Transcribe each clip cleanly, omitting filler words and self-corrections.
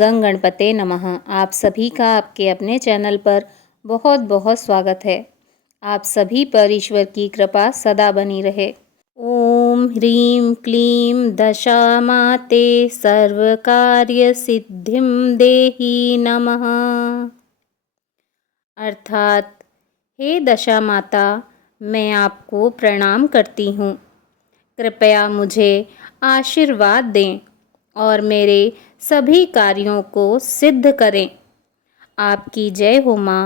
गंग गणपते नमः। आप सभी का आपके अपने चैनल पर बहुत बहुत स्वागत है। आप सभी पर ईश्वर की कृपा सदा बनी रहे। ओम ह्रीं क्लीं दशामाते सर्वकार्य सिद्धिं देहि नमः। अर्थात हे दशा माता, मैं आपको प्रणाम करती हूँ। कृपया मुझे आशीर्वाद दें और मेरे सभी कार्यों को सिद्ध करें। आपकी जय हो माँ।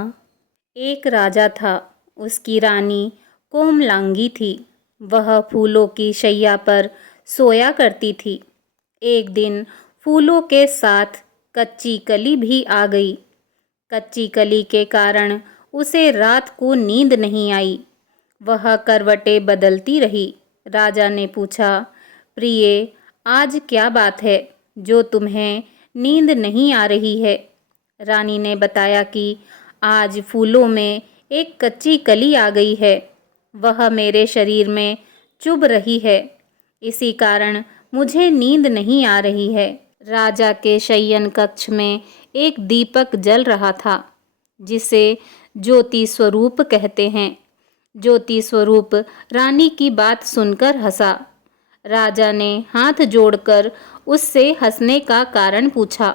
एक राजा था, उसकी रानी कोमलांगी थी। वह फूलों की शैया पर सोया करती थी। एक दिन फूलों के साथ कच्ची कली भी आ गई। कच्ची कली के कारण उसे रात को नींद नहीं आई। वह करवटें बदलती रही। राजा ने पूछा, प्रिय, आज क्या बात है जो तुम्हें नींद नहीं आ रही है? रानी ने बताया कि आज फूलों में एक कच्ची कली आ गई है। वह मेरे शरीर में चुभ रही है। इसी कारण मुझे नींद नहीं आ रही है। राजा के शयन कक्ष में एक दीपक जल रहा था, जिसे ज्योति स्वरूप कहते हैं। ज्योति स्वरूप रानी की बात सुनकर हंसा। राजा ने हाथ जोड़कर उससे हंसने का कारण पूछा।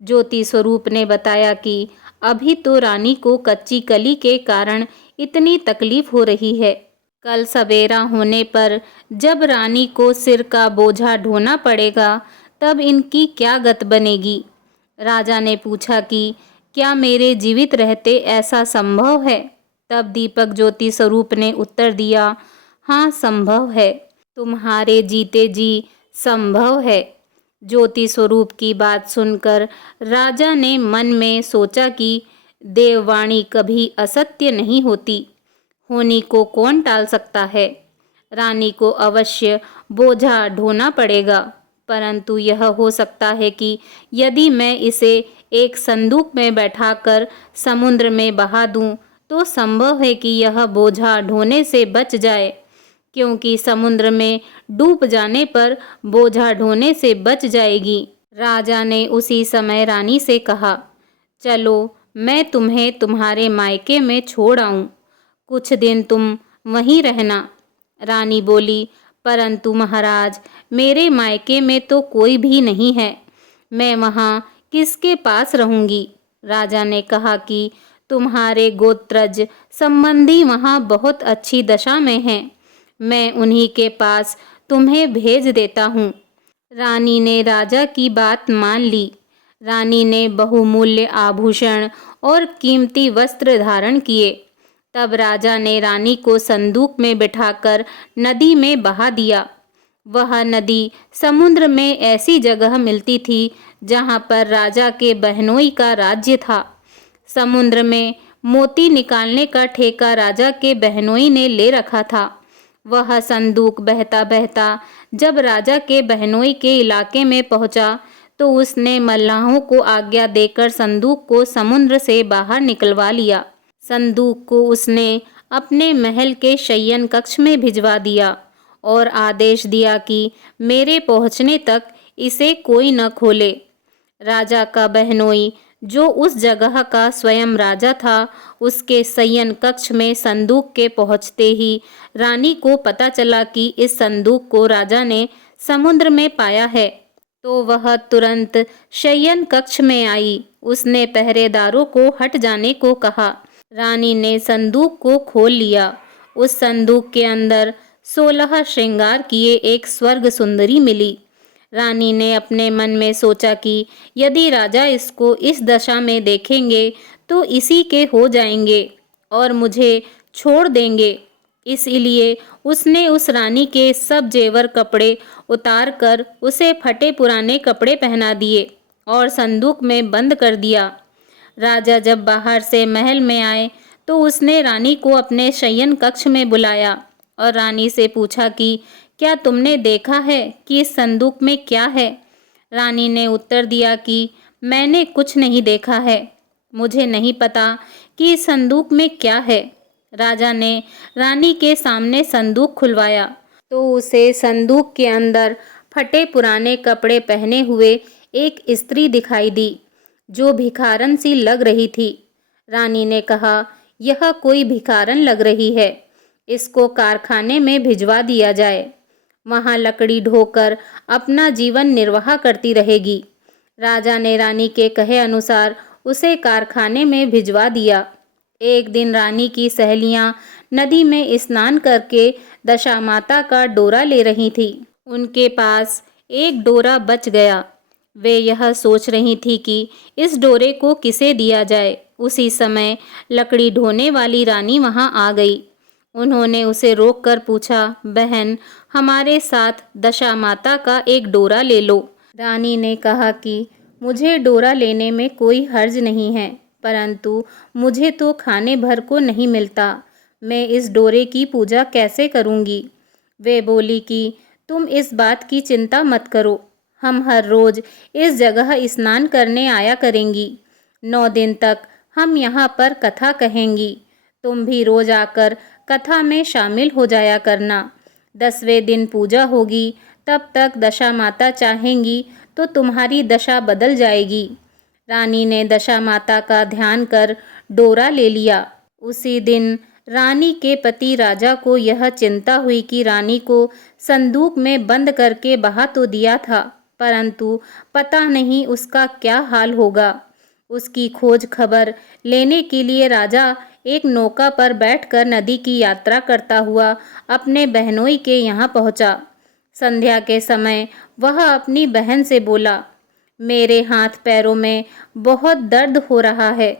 ज्योति स्वरूप ने बताया कि अभी तो रानी को कच्ची कली के कारण इतनी तकलीफ हो रही है। कल सवेरा होने पर जब रानी को सिर का बोझा ढोना पड़ेगा, तब इनकी क्या गत बनेगी? राजा ने पूछा कि क्या मेरे जीवित रहते ऐसा संभव है? तब दीपक ज्योति स्वरूप ने उत्तर दिया, हाँ, संभव है। तुम्हारे जीते जी संभव है। ज्योति स्वरूप की बात सुनकर राजा ने मन में सोचा कि देववाणी कभी असत्य नहीं होती। होनी को कौन टाल सकता है? रानी को अवश्य बोझा ढोना पड़ेगा, परंतु यह हो सकता है कि यदि मैं इसे एक संदूक में बैठाकर समुद्र में बहा दूं, तो संभव है कि यह बोझा ढोने से बच जाए, क्योंकि समुद्र में डूब जाने पर बोझा ढोने से बच जाएगी। राजा ने उसी समय रानी से कहा, चलो, मैं तुम्हें तुम्हारे मायके में छोड़ आऊं। कुछ दिन तुम वहीं रहना। रानी बोली, परंतु महाराज, मेरे मायके में तो कोई भी नहीं है। मैं वहाँ किसके पास रहूंगी? राजा ने कहा कि तुम्हारे गोत्रज संबंधी वहाँ बहुत अच्छी दशा में हैं। मैं उन्हीं के पास तुम्हें भेज देता हूँ। रानी ने राजा की बात मान ली। रानी ने बहुमूल्य आभूषण और कीमती वस्त्र धारण किए। तब राजा ने रानी को संदूक में बिठाकर नदी में बहा दिया। वह नदी समुद्र में ऐसी जगह मिलती थी जहाँ पर राजा के बहनोई का राज्य था। समुद्र में मोती निकालने का ठेका राजा के बहनोई ने ले रखा था। वह संदूक बहता बहता जब राजा के बहनोई के इलाके में पहुंचा, तो उसने मल्लाहों को आज्ञा देकर संदूक को समुद्र से बाहर निकलवा लिया। संदूक को उसने अपने महल के शयन कक्ष में भिजवा दिया और आदेश दिया कि मेरे पहुंचने तक इसे कोई न खोले। राजा का बहनोई, जो उस जगह का स्वयं राजा था, उसके शयन कक्ष में संदूक के पहुंचते ही रानी को पता चला कि इस संदूक को राजा ने समुद्र में पाया है, तो वह तुरंत शयन कक्ष में आई। उसने पहरेदारों को हट जाने को कहा। रानी ने संदूक को खोल लिया। उस संदूक के अंदर 16 श्रृंगार किए एक स्वर्ग सुंदरी मिली। रानी ने अपने मन में सोचा कि यदि राजा इसको इस दशा में देखेंगे तो इसी के हो जाएंगे और मुझे छोड़ देंगे। इसलिए उसने उस रानी के सब जेवर कपड़े उतार कर उसे फटे पुराने कपड़े पहना दिए और संदूक में बंद कर दिया। राजा जब बाहर से महल में आए तो उसने रानी को अपने शयन कक्ष में बुलाया और रानी से पूछा कि क्या तुमने देखा है कि इस संदूक में क्या है? रानी ने उत्तर दिया कि मैंने कुछ नहीं देखा है। मुझे नहीं पता कि इस संदूक में क्या है। राजा ने रानी के सामने संदूक खुलवाया तो उसे संदूक के अंदर फटे पुराने कपड़े पहने हुए एक स्त्री दिखाई दी जो भिखारन सी लग रही थी। रानी ने कहा, यह कोई भिखारन लग रही है, इसको कारखाने में भिजवा दिया जाए, वहाँ लकड़ी ढोकर अपना जीवन निर्वाह करती रहेगी। राजा ने रानी के कहे अनुसार उसे कारखाने में भिजवा दिया। एक दिन रानी की सहेलियां नदी में स्नान करके दशा माता का डोरा ले रही थी। उनके पास एक डोरा बच गया। वे यह सोच रही थी कि इस डोरे को किसे दिया जाए। उसी समय लकड़ी ढोने वाली रानी वहां आ गई। उन्होंने उसे रोककर पूछा, बहन, हमारे साथ दशा माता का एक डोरा ले लो। रानी ने कहा कि मुझे डोरा लेने में कोई हर्ज नहीं है, परंतु मुझे तो खाने भर को नहीं मिलता। मैं इस डोरे की पूजा कैसे करूंगी? वे बोली कि तुम इस बात की चिंता मत करो, हम हर रोज इस जगह स्नान करने आया करेंगी। 9 दिन तक हम यहाँ पर कथा कहेंगी। तुम भी रोज आकर कथा में शामिल हो जाया करना। 10वें दिन पूजा होगी, तब तक दशा माता चाहेंगी तो तुम्हारी दशा बदल जाएगी। रानी ने दशा माता का ध्यान कर डोरा ले लिया। उसी दिन रानी के पति राजा को यह चिंता हुई कि रानी को संदूक में बंद करके बहा तो दिया था, परंतु पता नहीं उसका क्या हाल होगा। उसकी खोज खबर लेने के लिए राजा एक नौका पर बैठकर नदी की यात्रा करता हुआ अपने बहनोई के यहाँ पहुँचा। संध्या के समय वह अपनी बहन से बोला, मेरे हाथ पैरों में बहुत दर्द हो रहा है,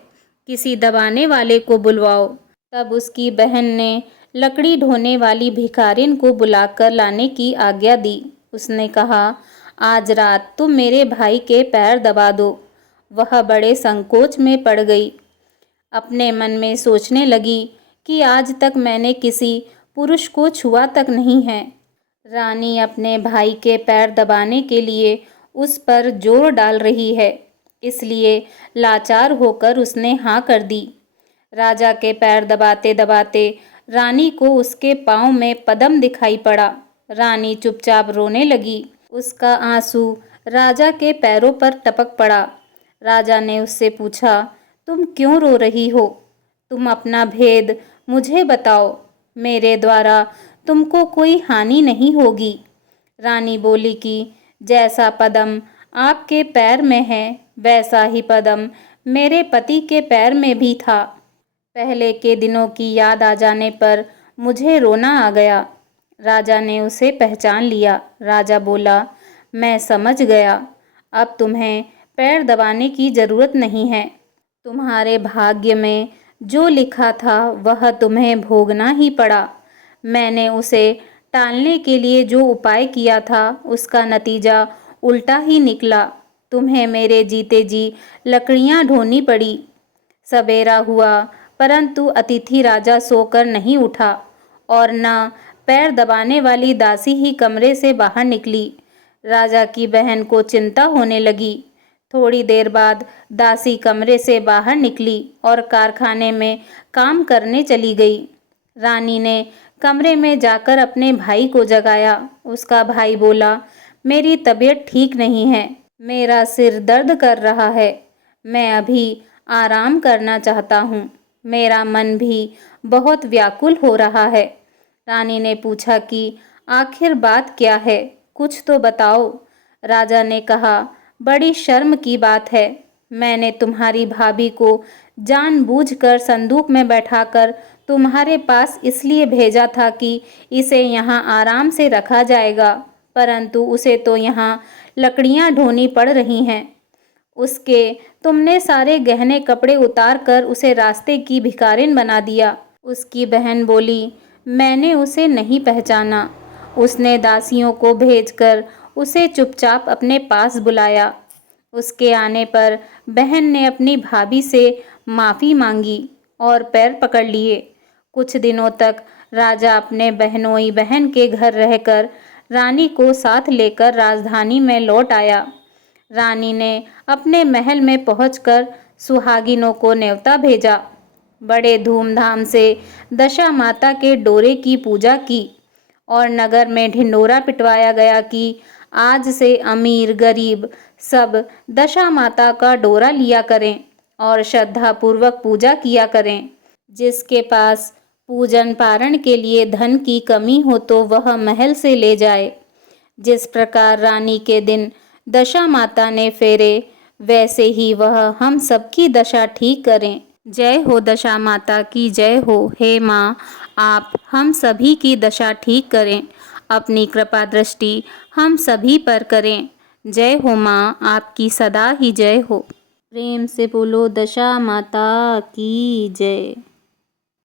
किसी दबाने वाले को बुलवाओ। तब उसकी बहन ने लकड़ी ढोने वाली भिखारिन को बुलाकर लाने की आज्ञा दी। उसने कहा, आज रात तुम मेरे भाई के पैर दबा दो। वह बड़े संकोच में पड़ गई। अपने मन में सोचने लगी कि आज तक मैंने किसी पुरुष को छुआ तक नहीं है। रानी अपने भाई के पैर दबाने के लिए उस पर जोर डाल रही है, इसलिए लाचार होकर उसने हाँ कर दी। राजा के पैर दबाते दबाते रानी को उसके पाँव में पदम दिखाई पड़ा। रानी चुपचाप रोने लगी। उसका आंसू राजा के पैरों पर टपक पड़ा। राजा ने उससे पूछा, तुम क्यों रो रही हो? तुम अपना भेद मुझे बताओ, मेरे द्वारा तुमको कोई हानि नहीं होगी। रानी बोली कि जैसा पदम आपके पैर में है, वैसा ही पदम मेरे पति के पैर में भी था। पहले के दिनों की याद आ जाने पर मुझे रोना आ गया। राजा ने उसे पहचान लिया। राजा बोला, मैं समझ गया, अब तुम्हें पैर दबाने की ज़रूरत नहीं है। तुम्हारे भाग्य में जो लिखा था वह तुम्हें भोगना ही पड़ा। मैंने उसे टालने के लिए जो उपाय किया था उसका नतीजा उल्टा ही निकला। तुम्हें मेरे जीते जी लकड़ियां ढोनी पड़ी। सवेरा हुआ, परंतु अतिथि राजा सोकर नहीं उठा और न पैर दबाने वाली दासी ही कमरे से बाहर निकली। राजा की बहन को चिंता होने लगी। थोड़ी देर बाद दासी कमरे से बाहर निकली और कारखाने में काम करने चली गई। रानी ने कमरे में जाकर अपने भाई को जगाया। उसका भाई बोला, मेरी तबीयत ठीक नहीं है, मेरा सिर दर्द कर रहा है, मैं अभी आराम करना चाहता हूँ, मेरा मन भी बहुत व्याकुल हो रहा है। रानी ने पूछा कि आखिर बात क्या है, कुछ तो बताओ। राजा ने कहा, बड़ी शर्म की बात है, मैंने तुम्हारी भाभी को जानबूझकर संदूक में बैठाकर तुम्हारे पास इसलिए भेजा था कि इसे यहाँ आराम से रखा जाएगा, परंतु उसे तो यहाँ लकड़ियाँ ढोनी पड़ रही हैं। उसके तुमने सारे गहने कपड़े उतार कर उसे रास्ते की भिखारिन बना दिया। उसकी बहन बोली, मैंने उसे नहीं पहचाना। उसने दासियों को भेजकर उसे चुपचाप अपने पास बुलाया। उसके आने पर बहन ने अपनी भाभी से माफ़ी मांगी और पैर पकड़ लिए। कुछ दिनों तक राजा अपने बहनोई बहन के घर रहकर रानी को साथ लेकर राजधानी में लौट आया। रानी ने अपने महल में पहुंचकर सुहागिनों को न्योता भेजा। बड़े धूमधाम से दशा माता के डोरे की पूजा की और नगर में ढिंढोरा पिटवाया गया कि आज से अमीर गरीब सब दशा माता का डोरा लिया करें और श्रद्धापूर्वक पूजा किया करें। जिसके पास पूजन पारण के लिए धन की कमी हो तो वह महल से ले जाए। जिस प्रकार रानी के दिन दशा माता ने फेरे, वैसे ही वह हम सबकी दशा ठीक करें। जय हो दशा माता की जय हो। हे माँ, आप हम सभी की दशा ठीक करें, अपनी कृपा दृष्टि हम सभी पर करें। जय हो माँ, आपकी सदा ही जय हो। प्रेम से बोलो दशा माता की जय।